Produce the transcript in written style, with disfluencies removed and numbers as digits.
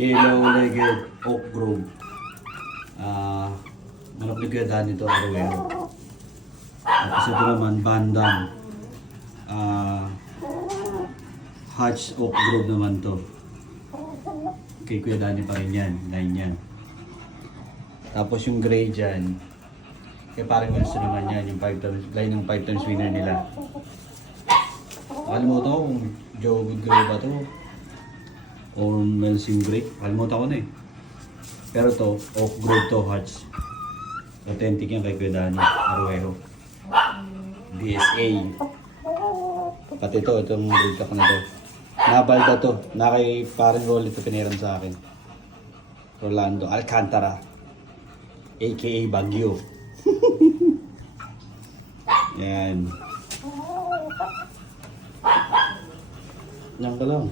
Yellow-legged Oak Grove. Manok ni Kuya Dan ito, Aruero. Tapos ito naman, Bandam. Hatch Oak Grove naman to. Kay Kuya Dani pa rin yan, line yan. Tapos yung gray dyan, kaya parang Wilson naman yan, yung 5 times, line ng 5 times winner nila. Nakalimutan ko kung Joe Good Gray ba to or Melsim Gray, nakalimutan ko na eh. Pero to, Oak Grove to, Hatch. Authentic yan kay Kuya Dani, Aruero. DSA. Pati ito, itong breed ko na to. Nabalda to, na kay parang Rolly ito piniram sa akin. Rolando Alcantara, aka Baguio. Yan. Yan ka lang.